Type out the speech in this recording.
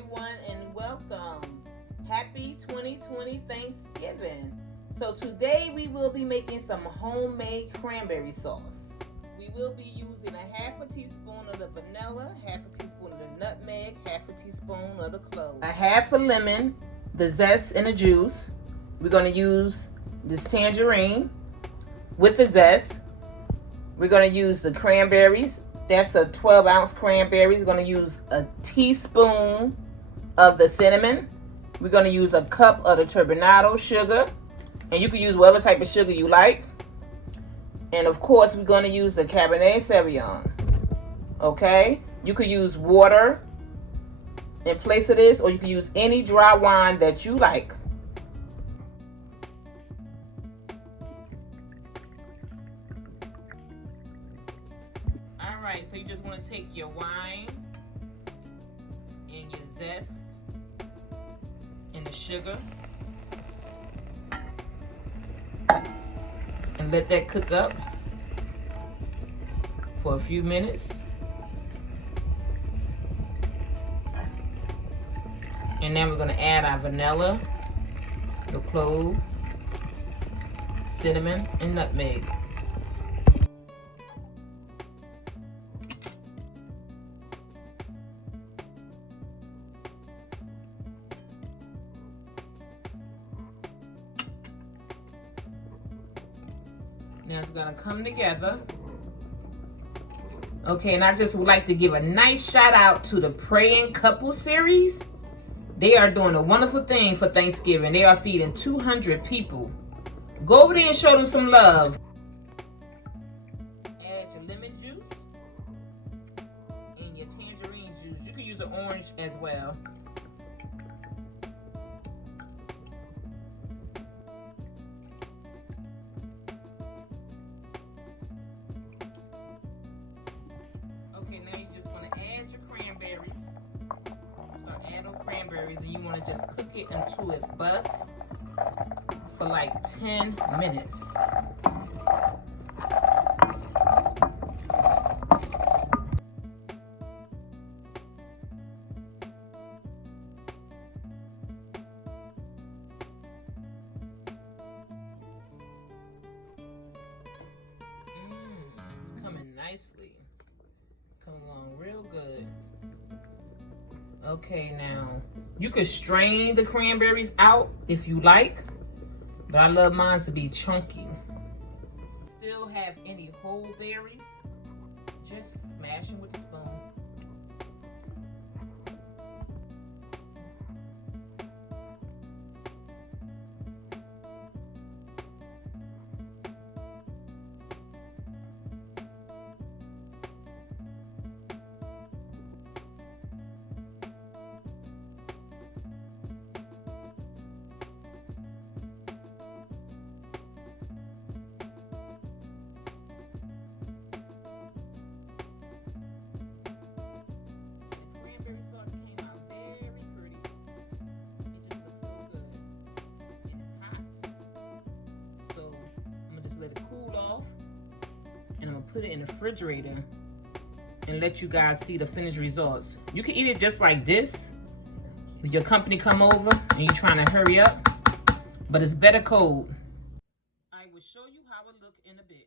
everyone, and welcome. Happy 2020 Thanksgiving. So today we will be making some homemade cranberry sauce. We will be using a half a teaspoon of the vanilla, half a teaspoon of the nutmeg, half a teaspoon of the clove, a half a lemon, the zest and the juice. We're going to use this tangerine with the zest. We're going to use the cranberries. That's a 12-ounce cranberries. We're going to use a teaspoon of the cinnamon. We're going to use a cup of the turbinado sugar. And you can use whatever type of sugar you like. And of course, we're going to use the Cabernet Sauvignon. Okay? You could use water in place of this, or you can use any dry wine that you like. Alright, so you just want to take your wine and your zest and the sugar and let that cook up for a few minutes. And then we're going to add our vanilla, the clove, cinnamon, and nutmeg. Now it's gonna come together. Okay, and I just would like to give a nice shout out to the Praying Couple series. They are doing a wonderful thing for Thanksgiving. They are feeding 200 people. Go over there and show them some love. Add your lemon juice and your tangerine juice. You can use an orange as well. Okay, now you just want to add your cranberries. Start adding cranberries, and you want to just cook it until it busts for like 10 minutes. It's coming nicely. Coming along real good. Okay, now you could strain the cranberries out if you like, but I love mine to be chunky. Still have any whole berries, just smash them with a spoon. Let it cool off, and I'm gonna put it in the refrigerator and let you guys see the finished results. You can eat it just like this if your company come over and you're trying to hurry up, but it's better cold. I will show you how it look in a bit.